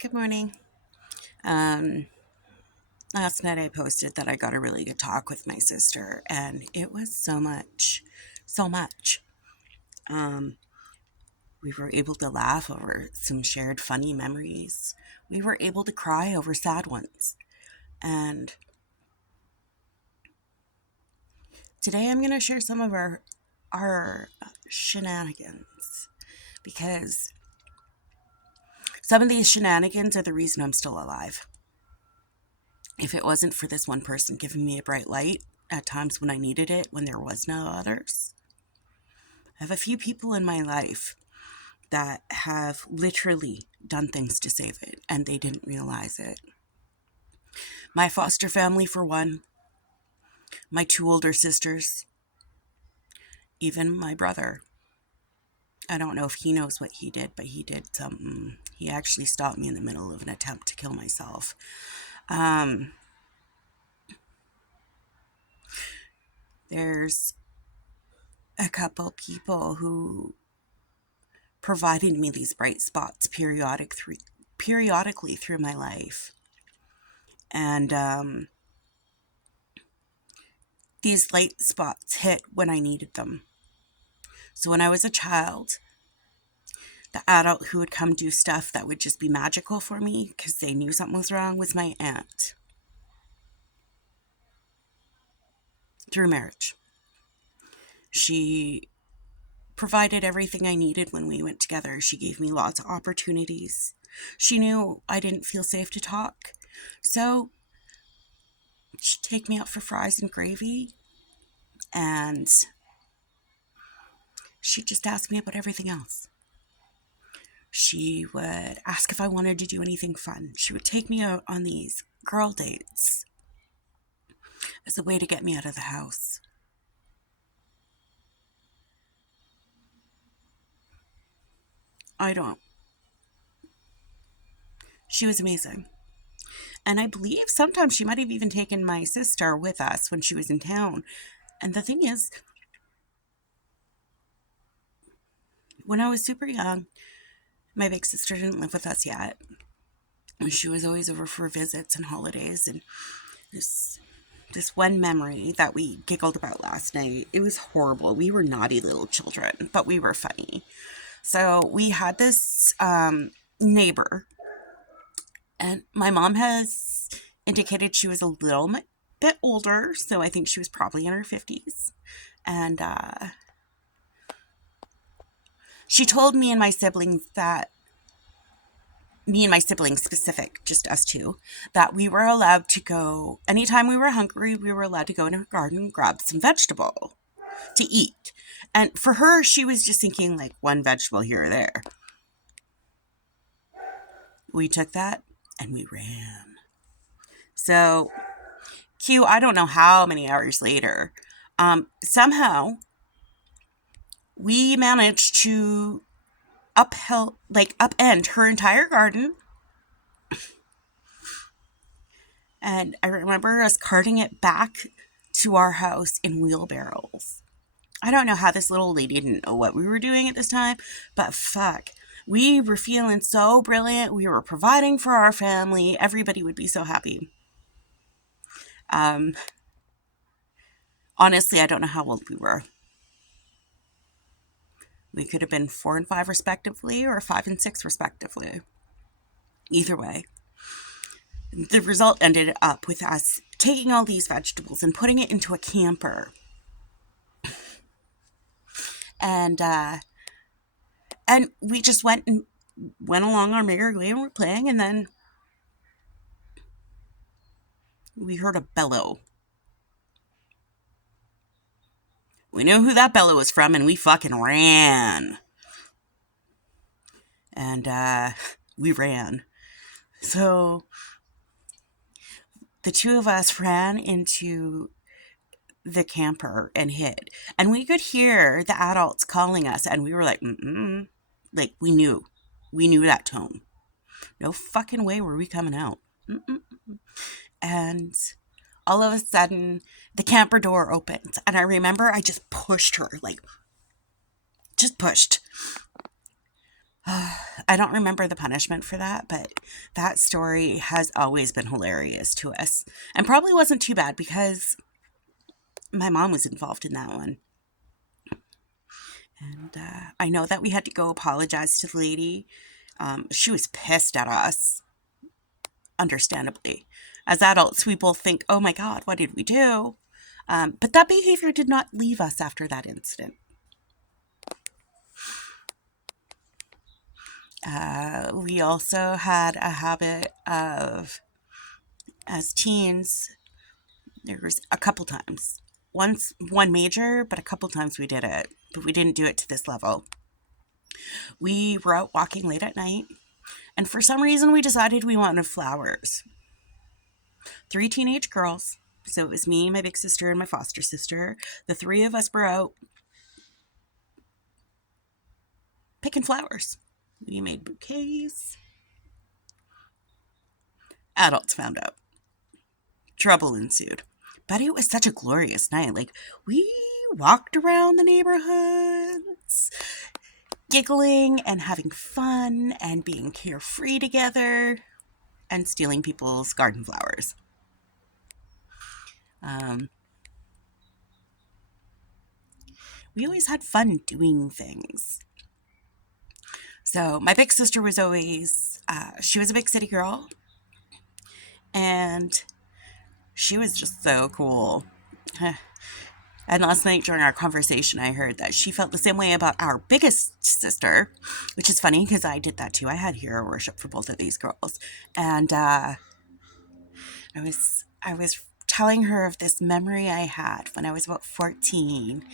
Good morning. Um, Last night I posted that I got a really good talk with my sister, and it was so much, so much. Um, we were able to laugh over some shared funny memories. We were able to cry over sad ones. And today I'm going to share some of our shenanigans because some of these shenanigans are the reason I'm still alive. If it wasn't for this one person giving me a bright light at times when I needed it, when there was no others, I have a few people in my life that have literally done things to save it, and they didn't realize it. My foster family, for one, my two older sisters, even my brother. I don't know if he knows what he did, but he did something. He actually stopped me in the middle of an attempt to kill myself. Um, there's a couple people who provided me these bright spots periodically through my life. And these light spots hit when I needed them. So when I was a child, the adult who would come do stuff that would just be magical for me because they knew something was wrong was my aunt through marriage. She provided everything I needed when we went together. She gave me lots of opportunities. She knew I didn't feel safe to talk. So she'd take me out for fries and gravy, and she'd just ask me about everything else. She would ask if I wanted to do anything fun. She would take me out on these girl dates as a way to get me out of the house. I don't. She was amazing. And I believe sometimes she might have even taken my sister with us when she was in town. And the thing is, when I was super young, my big sister didn't live with us yet. She was always over for visits and holidays. And this this one memory that we giggled about last night, it was horrible. We were naughty little children, but we were funny. So we had this neighbor, and my mom has indicated she was a little bit older, so I think she was probably in her 50s. And she told me and my siblings specific, just us two, that we were allowed to go, anytime we were hungry, we were allowed to go in her garden and grab some vegetable to eat. And for her, she was just thinking like one vegetable here or there. We took that and we ran. So, I don't know how many hours later, somehow we managed to upend her entire garden. And I remember us carting it back to our house in wheelbarrows. I don't know how this little lady didn't know what we were doing at this time, but fuck. We were feeling so brilliant. We were providing for our family. Everybody would be so happy. Um, Honestly, I don't know how old we were. We could have been 4 and 5 respectively, or 5 and 6 respectively. Either way, the result ended up with us taking all these vegetables and putting it into a camper. And we just went along our merry way and we're playing, and then we heard a bellow. We knew who that bellow was from, and we fucking ran. And we ran. So the two of us ran into the camper and hid. And we could hear the adults calling us, and we were like, mm-mm. Like, we knew. We knew that tone. No fucking way were we coming out. Mm-mm. And all of a sudden, the camper door opened. And I remember I just pushed her, just pushed. I don't remember the punishment for that, but that story has always been hilarious to us. And probably wasn't too bad because my mom was involved in that one. And I know that we had to go apologize to the lady. She was pissed at us, understandably. As adults, we both think, oh my God, what did we do? But that behavior did not leave us after that incident. We also had a habit of, as teens, there was a couple times. Once, one major, but a couple times we did it. But we didn't do it to this level. We were out walking late at night, and for some reason we decided we wanted flowers. 3 teenage girls. So it was me, my big sister, and my foster sister. The three of us were out picking flowers. We made bouquets. Adults found out. Trouble ensued. But it was such a glorious night. Like, we walked around the neighborhoods, giggling and having fun and being carefree together and stealing people's garden flowers. We always had fun doing things. So my big sister was always, she was a big city girl, and she was just so cool. And last night during our conversation, I heard that she felt the same way about our biggest sister, which is funny because I did that too. I had hero worship for both of these girls. And I was telling her of this memory I had when I was about 14.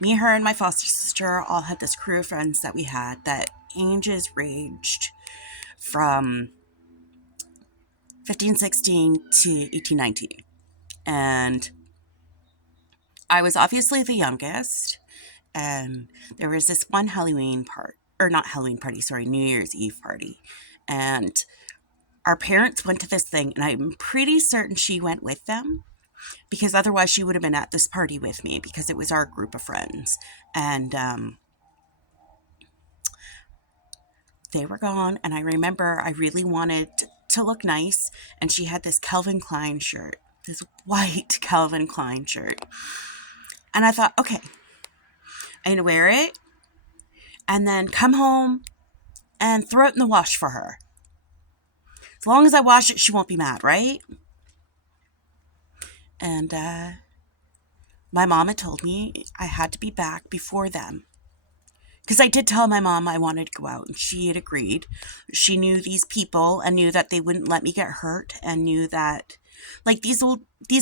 Me, her, and my foster sister all had this crew of friends that we had that ages ranged from 15, 16 to 18, 19. And I was obviously the youngest. And there was this one Halloween part, or not Halloween party, sorry, New Year's Eve party. And our parents went to this thing, and I'm pretty certain she went with them because otherwise she would have been at this party with me because it was our group of friends. And they were gone, and I remember I really wanted to look nice, and she had this Calvin Klein shirt, this white Calvin Klein shirt. And I thought, okay, I'm going to wear it and then come home and throw it in the wash for her. As long as I wash it, she won't be mad, right? And my mom had told me I had to be back before them. Because I did tell my mom I wanted to go out, and she had agreed. She knew these people and knew that they wouldn't let me get hurt, and knew that, like, these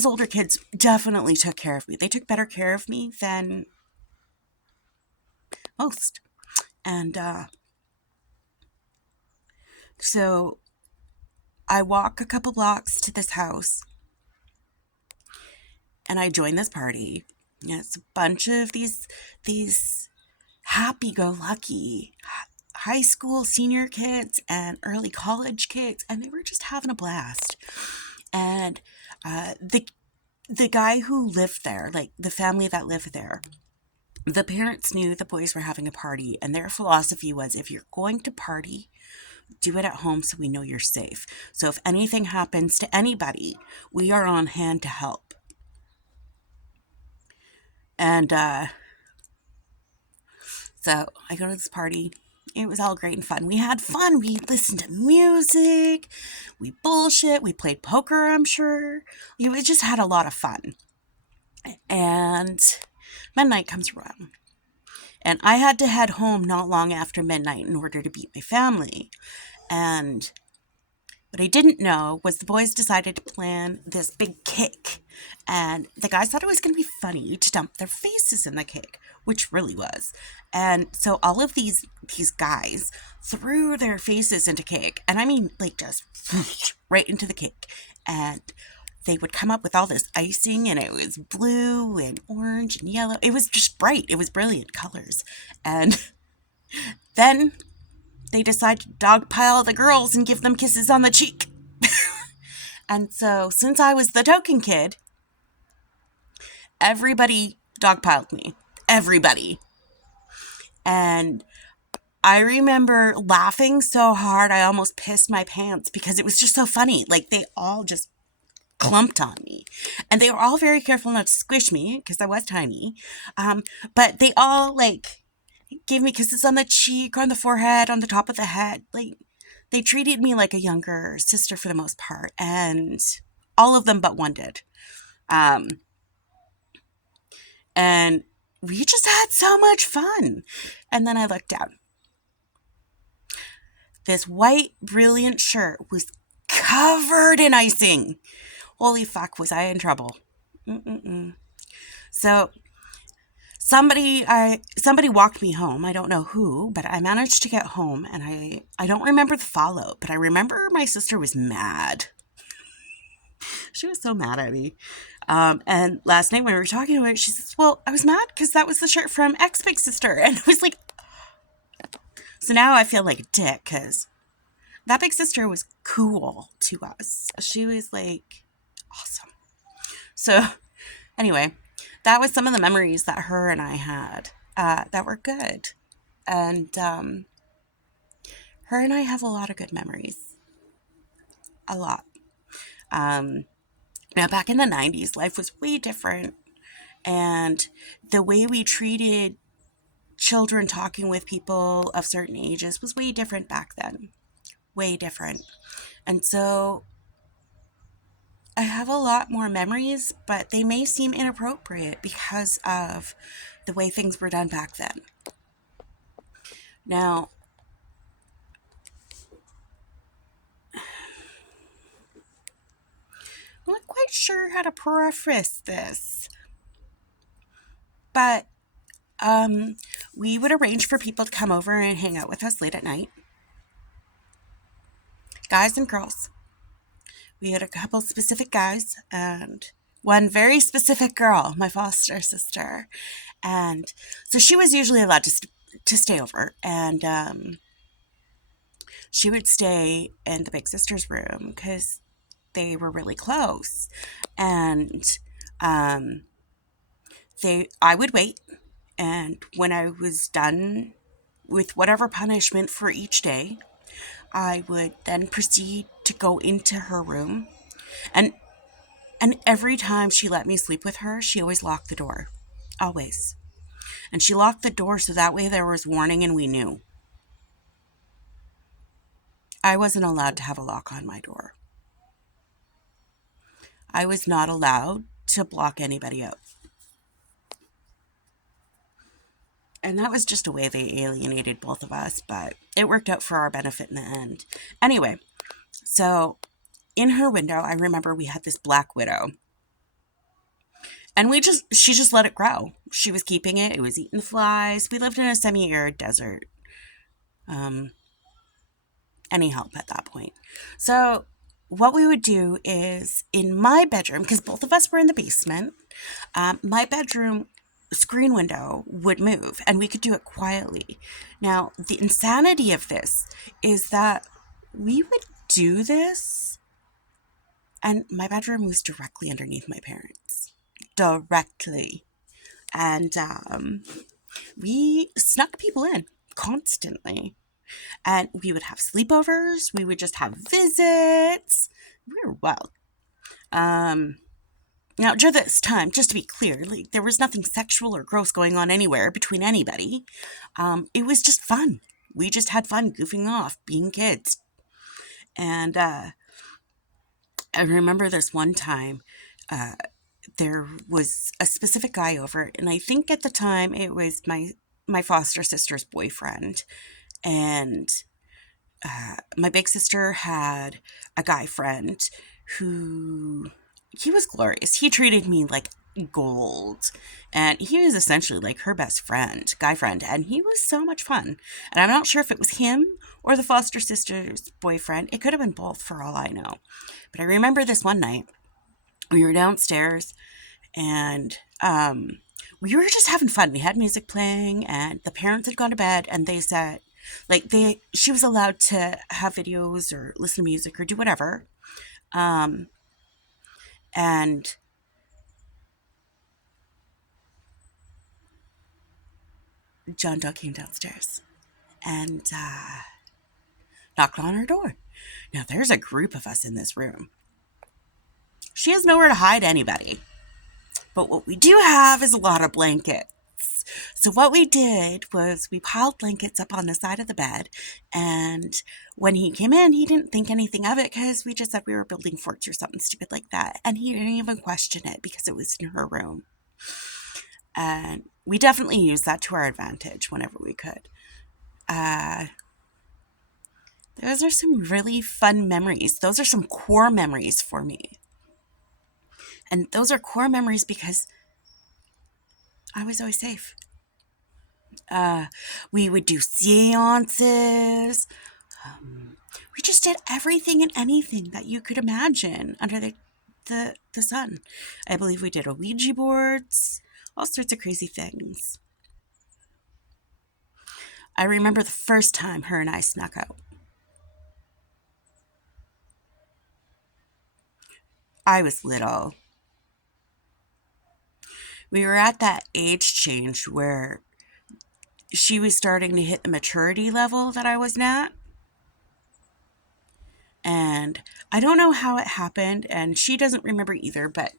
older kids definitely took care of me. They took better care of me than most. And so I walk a couple blocks to this house, and I join this party. And it's a bunch of these happy-go-lucky high school senior kids and early college kids, and they were just having a blast. And the guy who lived there, like the family that lived there, the parents knew the boys were having a party, and their philosophy was, if you're going to party, do it at home so we know you're safe. So if anything happens to anybody, we are on hand to help. And so I go to this party. It was all great and fun. We had fun. We listened to music. We bullshit. We played poker, I'm sure. We just had a lot of fun. And midnight comes around. And I had to head home not long after midnight in order to beat my family. And what I didn't know was the boys decided to plan this big cake. And the guys thought it was going to be funny to dump their faces in the cake, which really was. And so all of these guys threw their faces into cake. And I mean, like, just right into the cake. And they would come up with all this icing, and it was blue and orange and yellow. It was just bright. It was brilliant colors. And then they decided to dogpile the girls and give them kisses on the cheek. And so, since I was the token kid, everybody dogpiled me. Everybody. And I remember laughing so hard I almost pissed my pants because it was just so funny. Like they all just clumped on me. And they were all very careful not to squish me because I was tiny. But they all like gave me kisses on the cheek, on the forehead, on the top of the head. Like they treated me like a younger sister for the most part. And all of them but one did. Um, and we just had so much fun. And then I looked down. This white, brilliant shirt was covered in icing. Holy fuck, was I in trouble. Mm-mm-mm. So somebody walked me home. I don't know who, but I managed to get home, and I don't remember the fallout, but I remember my sister was mad. She was so mad at me. And last night when we were talking about it, she says, "Well, I was mad because that was the shirt from X Big Sister," and I was like, so now I feel like a dick because that big sister was cool to us. She was like awesome. So anyway, that was some of the memories that her and I had that were good. And her and I have a lot of good memories. A lot. Um, Now, back in the 90s, life was way different. And the way we treated children talking with people of certain ages was way different back then. Way different. And so I have a lot more memories, but they may seem inappropriate because of the way things were done back then. Now, I'm not quite sure how to preface this, but we would arrange for people to come over and hang out with us late at night, guys and girls. We had a couple specific guys and one very specific girl, my foster sister. And so she was usually allowed to stay over. And she would stay in the big sister's room because they were really close. And I would wait. And when I was done with whatever punishment for each day, I would then proceed to go into her room. And and every time she let me sleep with her, she always locked the door. Always. And she locked the door so that way there was warning and we knew. I wasn't allowed to have a lock on my door. I was not allowed to block anybody out. And that was just a way they alienated both of us, but it worked out for our benefit in the end. Anyway, so in her window, I remember we had this black widow. And she just let it grow. She was keeping it. It was eating the flies. We lived in a semi-arid desert. Any help at that point. So what we would do is in my bedroom, because both of us were in the basement, my bedroom screen window would move and we could do it quietly. Now, the insanity of this is that we would do this and my bedroom was directly underneath my parents. Directly. And we snuck people in constantly. And we would have sleepovers. We would just have visits. We were wild. Now, during this time, just to be clear, like, there was nothing sexual or gross going on anywhere between anybody. It was just fun. We just had fun goofing off, being kids. And I remember this one time, there was a specific guy over, and I think at the time it was my foster sister's boyfriend. And my big sister had a guy friend who, he was glorious. He treated me like gold. And he was essentially like her best friend, guy friend. And he was so much fun. And I'm not sure if it was him or the foster sister's boyfriend. It could have been both for all I know. But I remember this one night, we were downstairs and we were just having fun. We had music playing and the parents had gone to bed and they said, she was allowed to have videos or listen to music or do whatever. And John Doe came downstairs and knocked on her door. Now, there's a group of us in this room. She has nowhere to hide anybody. But what we do have is a lot of blankets. So what we did was we piled blankets up on the side of the bed, and when he came in, he didn't think anything of it because we just said we were building forts or something stupid like that, and he didn't even question it because it was in her room. And we definitely used that to our advantage whenever we could. Those are some really fun memories. Those are some core memories for me. And those are core memories because I was always safe. We would do seances. We just did everything and anything that you could imagine under the sun. I believe we did Ouija boards, all sorts of crazy things. I remember the first time her and I snuck out. I was little. We were at that age change where she was starting to hit the maturity level that I was at. And I don't know how it happened, and she doesn't remember either, but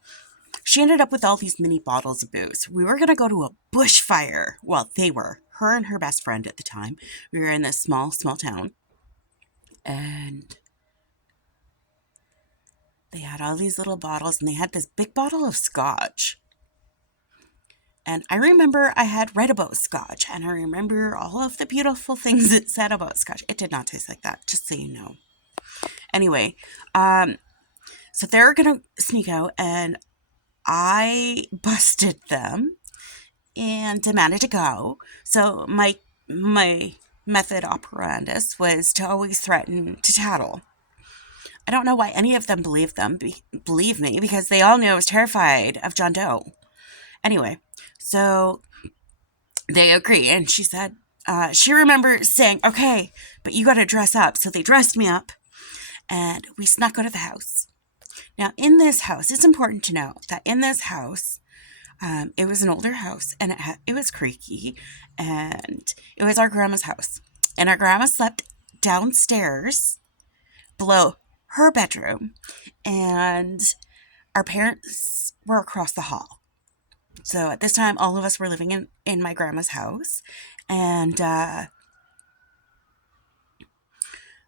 she ended up with all these mini bottles of booze. We were going to go to a bushfire. Well, they were. Her and her best friend at the time. We were in this small town. And they had all these little bottles, and they had this big bottle of scotch. And I remember I had read about scotch, and I remember all of the beautiful things it said about scotch. It did not taste like that, just so you know. Anyway, so they were going to sneak out, and I busted them and demanded to go. So my method operandus was to always threaten to tattle. I don't know why any of them believed me, because they all knew I was terrified of John Doe. Anyway, so they agree, and she said, she remembers saying, okay, but you got to dress up. So they dressed me up, and we snuck out of the house. Now, in this house, it's important to know that in this house, it was an older house, and it was creaky, and it was our grandma's house. And our grandma slept downstairs below her bedroom, and our parents were across the hall. So at this time, all of us were living in my grandma's house, and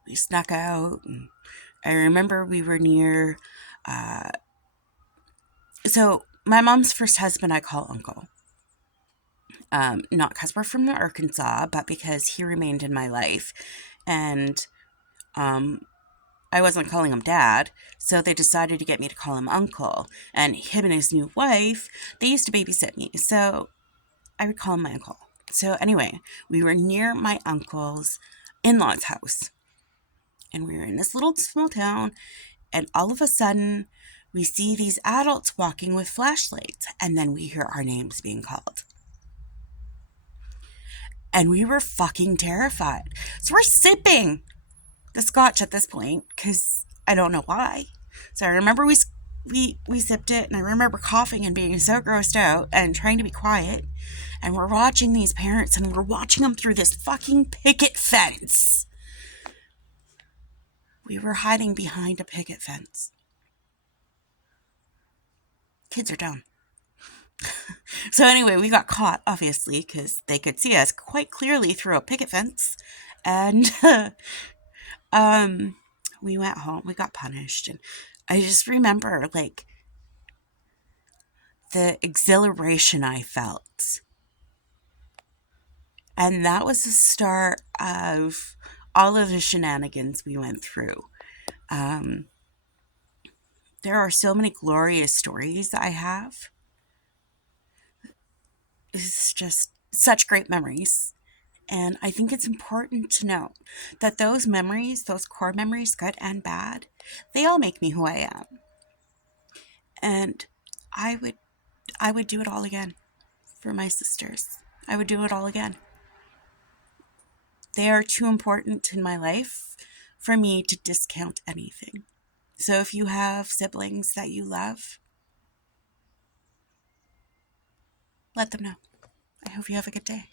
we snuck out. And I remember we were near, so my mom's first husband I call Uncle. Not because we're from Arkansas, but because he remained in my life. And I wasn't calling him Dad, so they decided to get me to call him Uncle. And him and his new wife, they used to babysit me, so I would call him my uncle. So anyway, we were near my uncle's in-laws' house. And we were in this little small town, and all of a sudden, we see these adults walking with flashlights, and then we hear our names being called. And we were fucking terrified. So we're sipping the scotch at this point, because I don't know why. So I remember we sipped it, and I remember coughing and being so grossed out and trying to be quiet. And we're watching these parents, and we're watching them through this fucking picket fence. We were hiding behind a picket fence. Kids are dumb. So anyway, we got caught, obviously, because they could see us quite clearly through a picket fence. And we went home. We got punished. And I just remember, like, the exhilaration I felt. And that was the start of all of the shenanigans we went through. There are so many glorious stories I have. It's just such great memories. And I think it's important to know that those memories, those core memories, good and bad, they all make me who I am. And I would do it all again for my sisters. I would do it all again. They are too important in my life for me to discount anything. So if you have siblings that you love, let them know. I hope you have a good day.